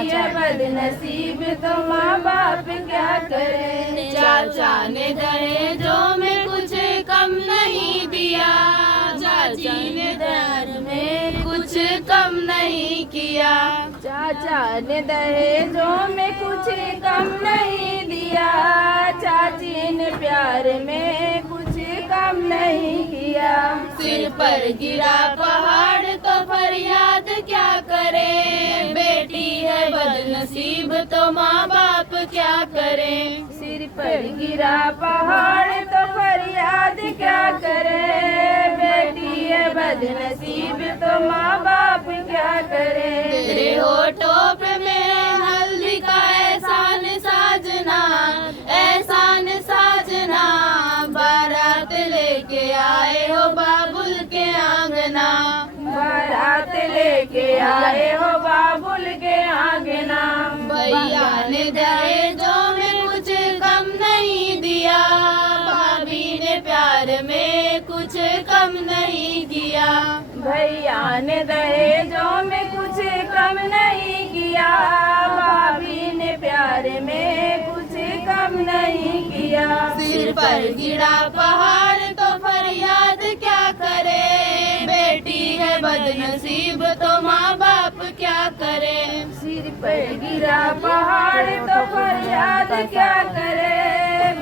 है बदनसीब तो माँ बाप क्या करे। चाचा ने दहेजों में कुछ कम नहीं दिया, चाची ने दहेज में कुछ कम नहीं किया। चाचा ने दहेजों में कुछ कम नहीं दिया, चाची ने प्यार में कुछ कम नहीं किया। सिर पर गिरा पहाड़ तो फरियाद क्या करे, बेटी है बदनसीब तो माँ बाप क्या करे। सिर पर गिरा पहाड़ तो फरियाद क्या करे, बेटी है बदनसीब तो माँ बाप क्या करे। तेरे होठों पे मेरे हल्दी का एहसान साजना, एहसान साजना, बारात लेके आए हो बाबुल के आंगना। बारात लेके आए हो बाबुल के आंगना। भैया ने दहेजों में कुछ कम नहीं दिया, भाभी ने प्यार में कुछ कम नहीं किया। भैया ने दहेजों में कुछ कम नहीं किया, भाभी ने प्यार में कुछ कम नहीं किया। सिर पर गिरा पहाड़ तो फरियाद क्या करे, बेटी है बदनसीब तो माँ बाप क्या करे। सिर पर गिरा पहाड़ तो फरियाद क्या करे,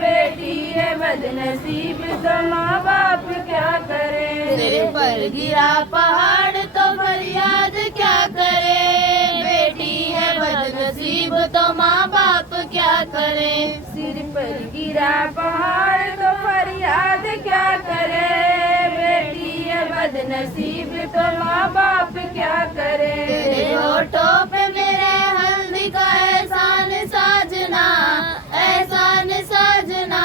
बेटी है बदनसीब तो माँ बाप क्या करे। सिर पर गिरा पहाड़ तो फरियाद क्या करे, बेटी है बदनसीब तो माँ बाप क्या करे। सिर पर गिरा पहाड़ तो फरियाद क्या करे, बेटी है बदनसीब तो माँ बाप क्या करे। तेरे होठों पे मेरे हल्दी का एहसान साजना, एहसान साजना,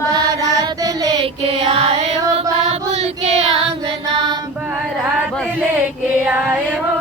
बारात लेके आए हो बाबुल के आंगना। बारात लेके आए हो